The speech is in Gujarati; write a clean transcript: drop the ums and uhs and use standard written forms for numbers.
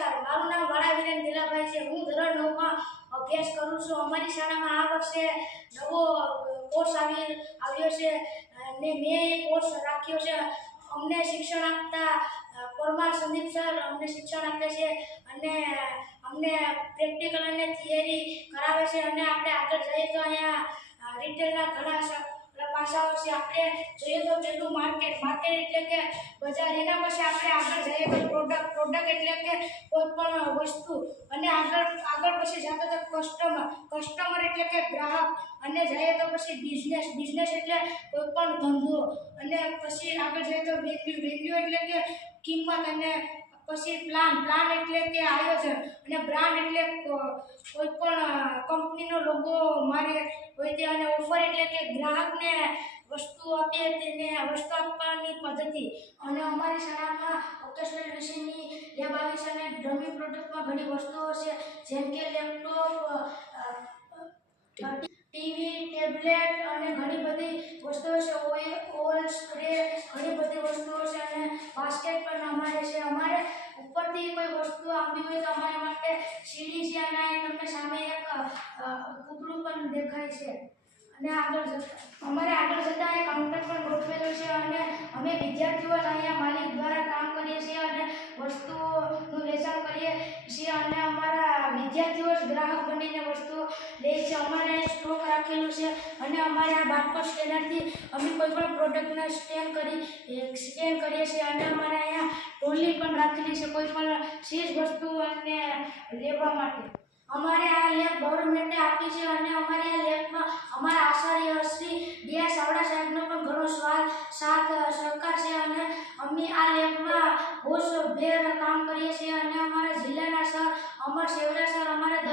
નમસ્કાર, મારું નામ વાળા વિરેન દિલાભાઈ છે. હું ધોરણ 9માં અભ્યાસ કરું છું. અમારી શાળામાં આ વર્ષે નવો કોર્સ આવ્યો છે અને મેં એ કોર્સ રાખ્યો છે. અમને શિક્ષણ આપતા પરમાર સંદીપ સર અમને શિક્ષણ આપે છે અને અમને પ્રેક્ટિકલ અને થિયરી કરાવે છે અને આપણે આગળ જઈએ તો અહીંયા રિટેલના ઘણા પાસાઓ છે. આપણે જોઈએ તો પેલું માર્કેટ એટલે કે બજાર, એના પછી આપણે આગળ જઈએ તો પ્રોડક્ટ એટલે કે કોઈ પણ વસ્તુ, અને આગળ પછી જતો તો કસ્ટમર એટલે કે ગ્રાહક, અને જઈએ તો પછી બિઝનેસ એટલે કોઈ પણ ધંધો, અને પછી આગળ જઈએ તો વેલ્યુ એટલે કે કિંમત, અને પછી પ્લાન એટલે કે આયોજન, અને બ્રાન્ડ એટલે કોઈ પણ કંપનીનો લોગો મારે હોય તે, અને ઓફર એટલે કે ગ્રાહકને વસ્તુ આપીએ તેને વસ્તુ આપવાની પદ્ધતિ. અને અમારી શાળામાં વોકેશનલ વિષયની લેબ આવી છે અને ડમી પ્રોડક્ટમાં ઘણી વસ્તુઓ છે, જેમ કે લેપટોપ, ટીવી, ટેબ્લેટ અને ઘણી બધી વસ્તુઓ છે. ઓઇલ સ્પ્રે, ઘણી બધી વસ્તુઓ છે અને બાસ્કેટ પણ અમારે છે. અમારે ઉપરથી કોઈ વસ્તુ આપવી હોય તો અમારા માટે સીડી છે અને તમને સામે એક કૂતરું પણ દેખાય છે. અને અમારે આગળ જતા એક કાઉન્ટર પણ ગોઠવેલું છે અને અમે વિદ્યાર્થીઓ અહીંયા માલિક દ્વારા કામ કરીએ છીએ અને વસ્તુઓનું વેચાણ કરીએ છીએ અને અમારા વિદ્યાર્થીઓ જ ગ્રાહક બનીને વસ્તુઓ લે છે. અમારે સ્ટોક રાખેલું છે અને અમારે આ બારકોડ સ્કેનરથી અમે કોઈ પણ પ્રોડક્ટને સ્કેન કરીએ છીએ અને અમારે અહીંયા ટ્રોલી પણ રાખેલી છે કોઈ પણ ચીજ વસ્તુઓને લેવા માટે. અમારે આ લેબ ગવર્મેન્ટે આપી છે અને અમારી આ લેબમાં અમારા આચાર્ય શ્રી ડી.આર. ચાવડા સાહેબનો પણ ઘણો સાથ સહકાર છે અને અમે આ લેબમાં હોશભેર કામ કરીએ છીએ અને અમારા જિલ્લાના સર અમર સેવરા સર અમારા